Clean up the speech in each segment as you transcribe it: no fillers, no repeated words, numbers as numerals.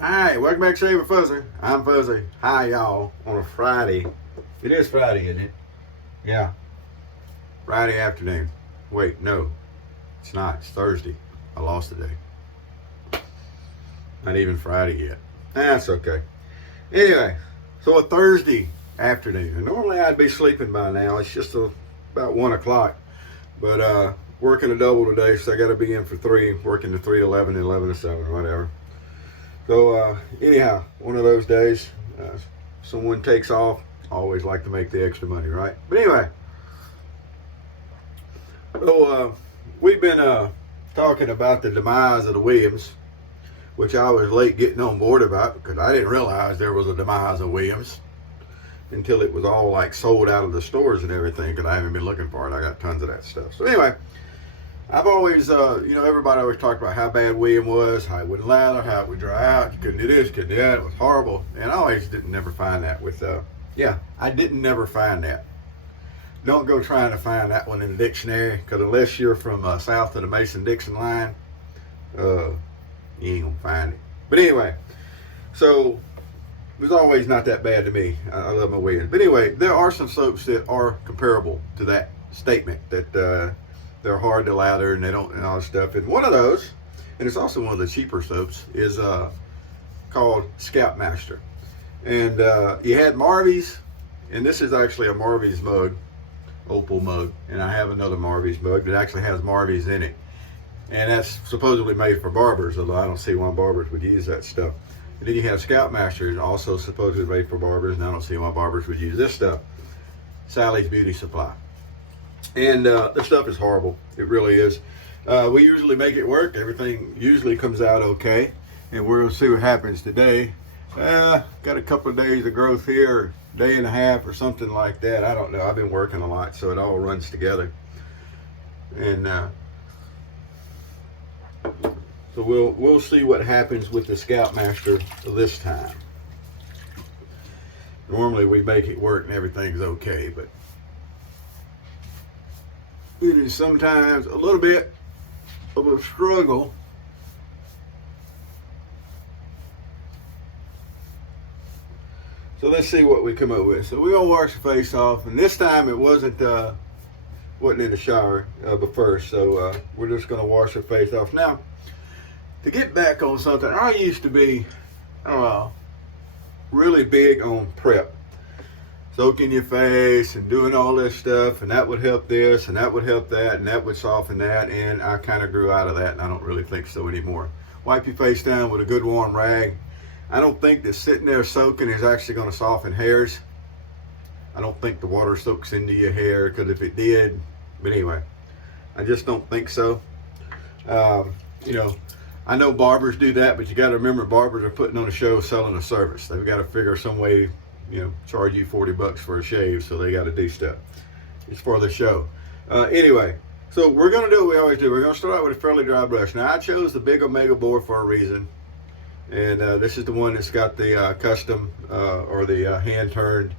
Alright, welcome back to Shave with Fuzzy. I'm Fuzzy. Hi, y'all. On a Friday. It is Friday, isn't it? Yeah. Friday afternoon. Wait, no. It's not. It's Thursday. I lost a day. Not even Friday yet. That's okay. Anyway, so a Thursday afternoon. And normally I'd be sleeping by now. It's just about 1 o'clock. But working a double today, so I got to be in for 3. Working to 3 to 11 and 11 to 7, whatever. So anyhow, one of those days, someone takes off. Always like to make the extra money, right? But anyway, so we've been talking about the demise of the Williams, which I was late getting on board about because I didn't realize there was a demise of Williams until it was all like sold out of the stores and everything, because I haven't been looking for it. I got tons of that stuff. So anyway, I've always, everybody always talked about how bad William was, how it wouldn't lather, how it would dry out. You couldn't do this, couldn't do that. It was horrible. And I always never find that with, I didn't never find that. Don't go trying to find that one in the dictionary, because unless you're from south of the Mason-Dixon line, you ain't gonna find it. But anyway, so it was always not that bad to me. I love my Williams. But anyway, there are some soaps that are comparable to that statement, that they're hard to lather and they don't, and all this stuff. And one of those, and it's also one of the cheaper soaps, is called Scalpmaster. And you had Marvy's, and this is actually a Marvy's mug, opal mug, and I have another Marvy's mug that actually has Marvy's in it. And that's supposedly made for barbers, although I don't see why barbers would use that stuff. And then you have Scalpmaster, also supposedly made for barbers, and I don't see why barbers would use this stuff. Sally's Beauty Supply. And the stuff is horrible. It really is. We usually make it work. Everything usually comes out okay. And we're going to see what happens today. Got a couple of days of growth here, day and a half or something like that. I don't know. I've been working a lot, so it all runs together. And so we'll see what happens with the Scalpmaster this time. Normally we make it work and everything's okay, but it is sometimes a little bit of a struggle. So let's see what we come up with. So we're gonna wash the face off, and this time it wasn't in the shower but first. So we're just gonna wash the face off. Now, to get back on something, I used to be, really big on prep. Soaking your face and doing all this stuff, and that would help this, and that would help that, and that would soften that, and I kind of grew out of that, and I don't really think so anymore. Wipe your face down with a good warm rag. I don't think that sitting there soaking is actually going to soften hairs. I don't think the water soaks into your hair, because if it did, but anyway, I just don't think so. I know barbers do that, but you got to remember, barbers are putting on a show, selling a service. They've got to figure some way, charge you $40 for a shave, so they got to do stuff. It's for the show. Anyway, so we're going to do what we always do. We're going to start out with a fairly dry brush. Now, I chose the Big Omega Bore for a reason, and this is the one that's got the custom or the hand-turned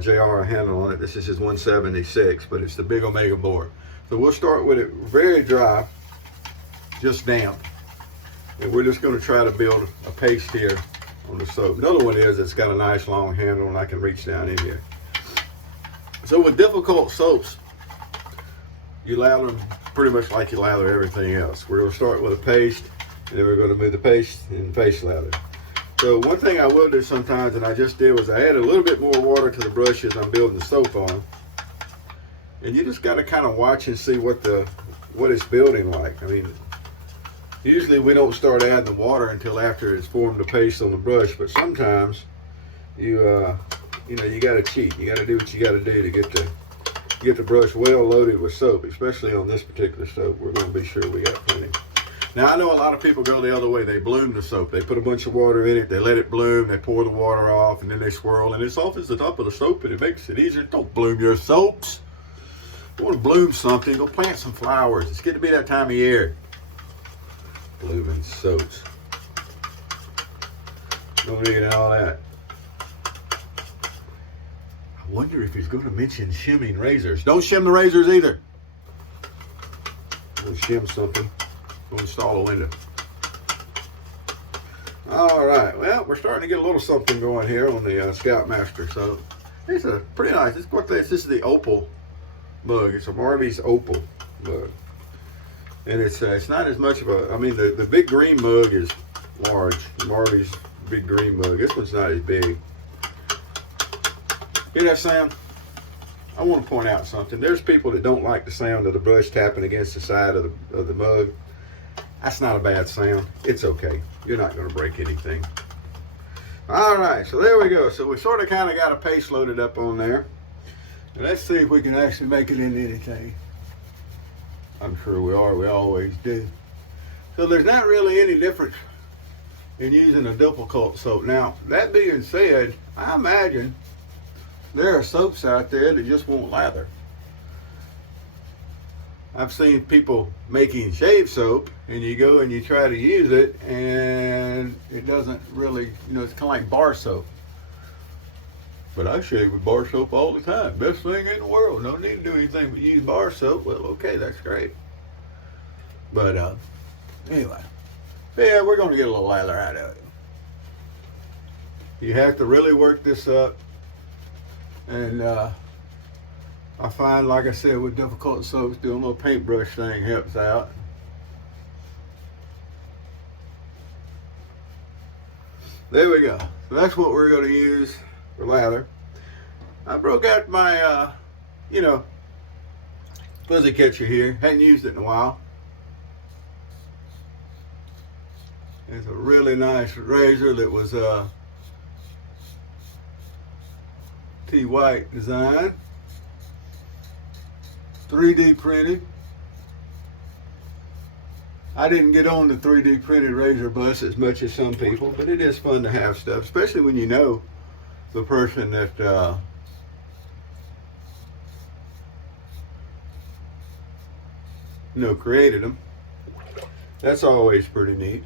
JR handle on it. This is his 176, but it's the Big Omega Bore. So we'll start with it very dry, just damp, and we're just going to try to build a paste here on the soap. Another one is it's got a nice long handle and I can reach down in here. So with difficult soaps, you lather them pretty much like you lather everything else. We're going to start with a paste, and then we're going to move the paste and face lather. So one thing I will do sometimes, and I just did, was I add a little bit more water to the brushes I'm building the soap on. And you just got to kind of watch and see what it's building like. I mean, usually we don't start adding the water until after it's formed the paste on the brush, but sometimes you got to cheat. You got to do what you got to do to get the brush well loaded with soap, especially on this particular soap. We're going to be sure we got plenty. Now, I know a lot of people go the other way. They bloom the soap. They put a bunch of water in it, they let it bloom, they pour the water off, and then they swirl, and it softens the top of the soap, and it makes it easier. Don't bloom your soaps. If you want to bloom something, go plant some flowers. It's getting to be that time of year. Blooming soaps. Don't need all that. I wonder if he's going to mention shimming razors. Don't shim the razors either. We'll shim something. We'll install a window. All right, well, we're starting to get a little something going here on the Scalpmaster. So it's a pretty nice. This is the opal mug. It's a Marby's opal mug, and it's not as much of a. I mean, the big green mug is large. Marby's big green mug. This one's not as big. Hear that sound? I want to point out something. There's people that don't like the sound of the brush tapping against the side of the mug. That's not a bad sound. It's okay. You're not going to break anything. All right, so there we go. So we sort of kind of got a paste loaded up on there. And let's see if we can actually make it into anything. I'm sure we are. We always do. So there's not really any difference in using a difficult soap. Now, that being said, I imagine there are soaps out there that just won't lather. I've seen people making shave soap, and you go and you try to use it, and it doesn't really, it's kind of like bar soap. But I shave with bar soap all the time. Best thing in the world. No need to do anything but use bar soap. Well, okay, that's great. But anyway, yeah, we're going to get a little lather out of it. You have to really work this up, and I find, like I said, with difficult soaps, doing a little paintbrush thing helps out. There we go. So that's what we're going to use for lather. I broke out my, fuzzy catcher here. Hadn't used it in a while. It's a really nice razor that was T. White design. 3D printed. I didn't get on the 3D printed razor bus as much as some people, but it is fun to have stuff, especially when you know the person that created them. That's always pretty neat.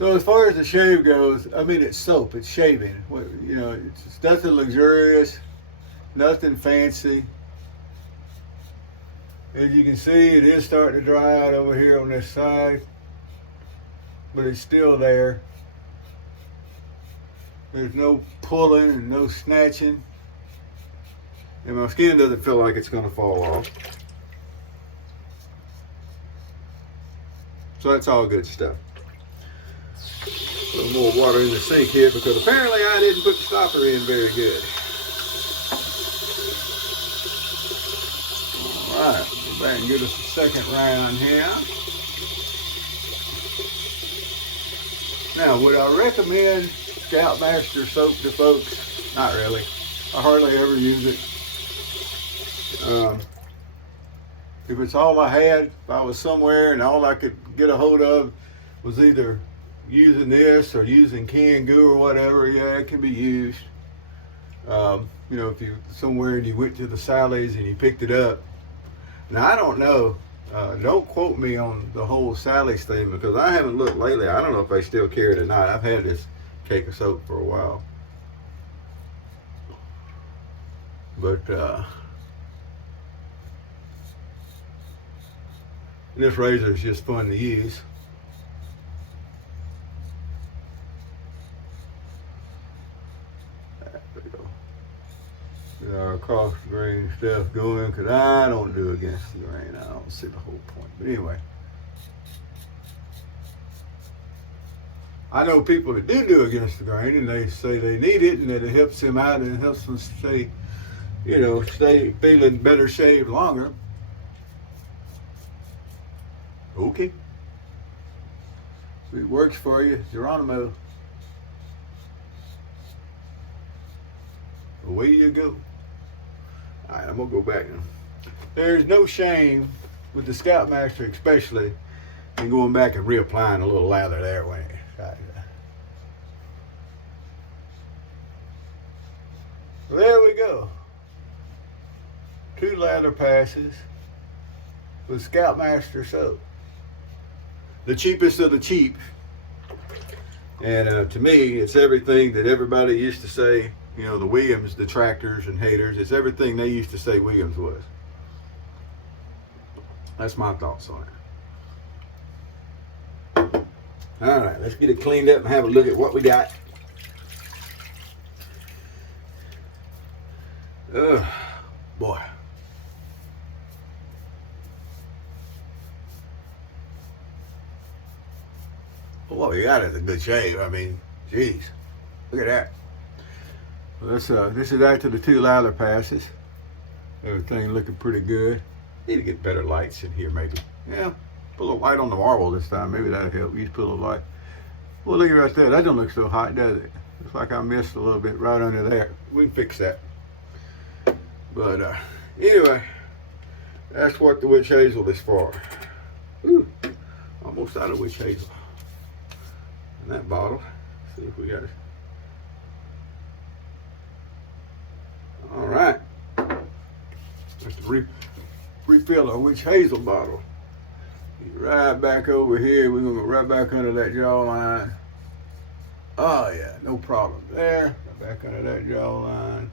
So as far as the shave goes, I mean, it's soap, it's shaving. It's nothing luxurious, nothing fancy. As you can see, it is starting to dry out over here on this side, but it's still there. There's no pulling and no snatching, and my skin doesn't feel like it's going to fall off. So that's all good stuff. A little more water in the sink here because apparently I didn't put the stopper in very good. All right. Back and give us a second round here. Now, would I recommend Scalpmaster soap to folks? Not really. I hardly ever use it. If it's all I had, if I was somewhere and all I could get a hold of was either using this or using canned goo or whatever, yeah, it can be used. If you're somewhere and you went to the Sally's and you picked it up. Now, I don't know. Don't quote me on the whole Sally's thing because I haven't looked lately. I don't know if they still carry it or not. I've had this cake of soap for a while. But this razor is just fun to use. Our cross grain stuff going because I don't do against the grain. I don't see the whole point. But anyway, I know people that do against the grain and they say they need it and that it helps them out and it helps them stay feeling better shaved longer. Okay. If it works for you, Geronimo, away you go. All right, I'm going to go back now. There's no shame with the Scalpmaster especially in going back and reapplying a little lather there when there we go. 2 lather passes with Scalpmaster soap. The cheapest of the cheap. And to me, it's everything that everybody used to say. The Williams detractors and haters, it's everything they used to say Williams was. That's my thoughts on it. All right, let's get it cleaned up and have a look at what we got. Boy. Well, what we got is a good shave. I mean, geez, look at that. Well, this is after the 2 lather passes. Everything looking pretty good. Need to get better lights in here, maybe. Yeah, put a little light on the marble this time. Maybe that'll help. You just put a little light. Well, look at right there. That don't look so hot, does it? Looks like I missed a little bit right under there. We can fix that. But anyway, that's what the witch hazel is for. Ooh, almost out of witch hazel. In that bottle. See if we got it. All right. Let's refill our witch hazel bottle. Right back over here. We're gonna go right back under that jawline. Oh yeah, no problem there. Right back under that jawline.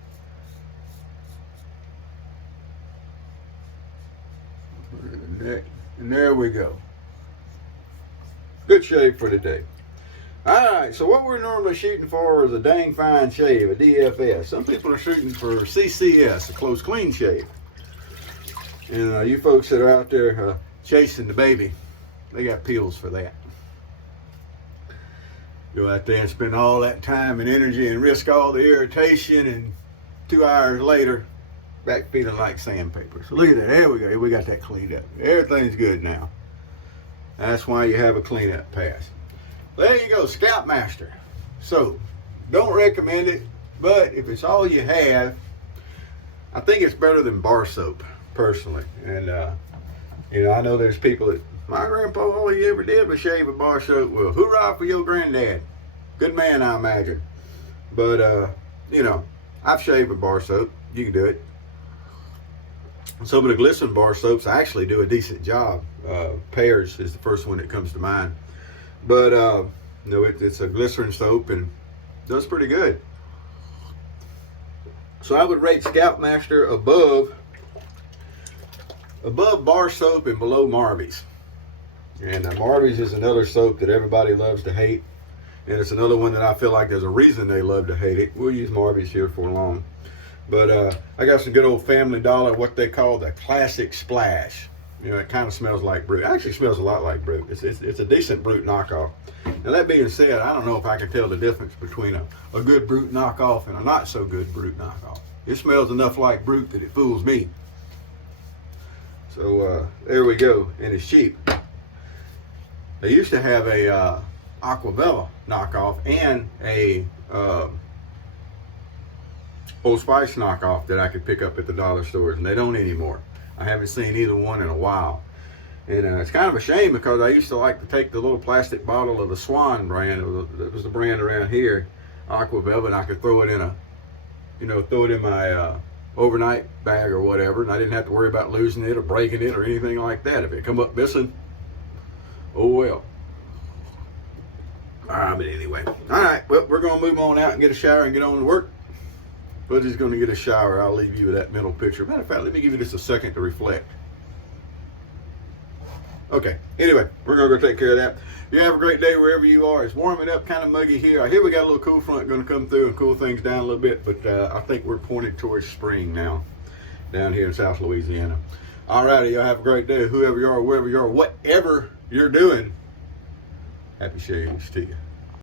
And there we go. Good shave for today. Alright, so what we're normally shooting for is a dang fine shave, a DFS. Some people are shooting for CCS, a close clean shave. And you folks that are out there chasing the baby, they got pills for that. Go out there and spend all that time and energy and risk all the irritation, and 2 hours later, back feeling like sandpaper. So look at that. There we go. We got that cleaned up. Everything's good now. That's why you have a cleanup pass. There you go, Scalpmaster. So, don't recommend it, but if it's all you have, I think it's better than bar soap, personally. And, you know, I know there's people that, my grandpa, all he ever did was shave a bar soap. Well, hoorah for your granddad. Good man, I imagine. But, you know, I've shaved with bar soap. You can do it. Some of the glycerin bar soaps actually do a decent job. Pears is the first one that comes to mind. But, you know, it's a glycerin soap and does pretty good. So I would rate Scalpmaster above bar soap and below Marby's. And Marby's is another soap that everybody loves to hate. And it's another one that I feel like there's a reason they love to hate it. We'll use Marby's here for long. But I got some good old Family Dollar, what they call the Classic Splash. You know, it kind of smells like Brute. It actually smells a lot like Brute. It's a decent Brute knockoff. Now that being said, I don't know if I can tell the difference between a good Brute knockoff and a not so good Brute knockoff. It smells enough like Brute that it fools me. So there we go, and it's cheap. They used to have a Aquavella knockoff and a Old Spice knockoff that I could pick up at the dollar stores, and they don't anymore. I haven't seen either one in a while. And it's kind of a shame because I used to like to take the little plastic bottle of the Swan brand. It was the brand around here, Aquavella, and I could throw it in throw it in my overnight bag or whatever, and I didn't have to worry about losing it or breaking it or anything like that. If it come up missing, oh well. But anyway, all right, well, we're going to move on out and get a shower and get on to work. Buddy's going to get a shower. I'll leave you with that mental picture. Matter of fact, let me give you just a second to reflect. Okay, anyway, we're going to go take care of that. You have a great day wherever you are. It's warming up, kind of muggy here. I hear we got a little cool front going to come through and cool things down a little bit, but I think we're pointed towards spring now down here in South Louisiana. All righty, y'all have a great day. Whoever you are, wherever you are, whatever you're doing, happy shaves to you.